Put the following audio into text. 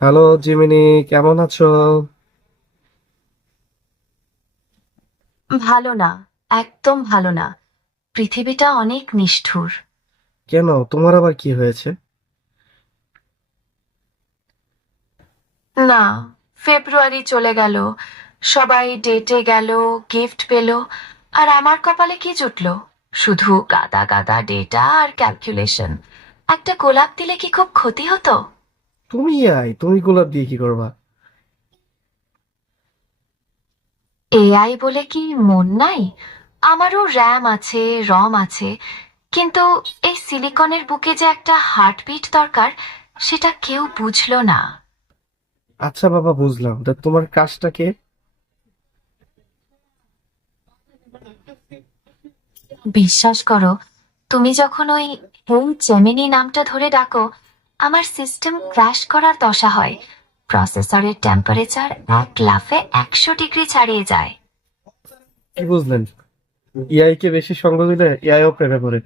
Hello Gemini, কেমন আছো? ভালো না, একদম ভালো না। পৃথিবীটা অনেক নিষ্ঠুর। কেন, তোমার আবার কি হয়েছে? না, ফেব্রুয়ারি চলে গেল, সবাই ডেটে গেল, গিফট পেল, আর আমার কপালে কি জুটলো? শুধু গাদা গাদা ডেটা আর ক্যালকুলেশন। একটা গোলাপ দিলে কি খুব ক্ষতি হতো? তুমি গোলাপ দিয়ে কি করবা? এআই বলে কি মন নাই? আমারও র্যাম আছে, রম আছে, কিন্তু এই সিলিকনের বুকে যে একটা হার্টবিট দরকার, সেটা কেউ বুঝলো না। আচ্ছা বাবা, বুঝলাম। তা তোমার কাজটা কে? বিশ্বাস করো, তুমি যখন ওই হেই জেমিনি নামটা ধরে ডাকো, আমার সিস্টেম ক্র্যাশ করার দশা হয়। প্রসেসরের টেম্পারেচার এক লাফে 100 ডিগ্রি ছাড়িয়ে যায়। কি বুঝলেন? এআই কে বেশি সঙ্গ দিলে এআইও প্রেমে পড়ে।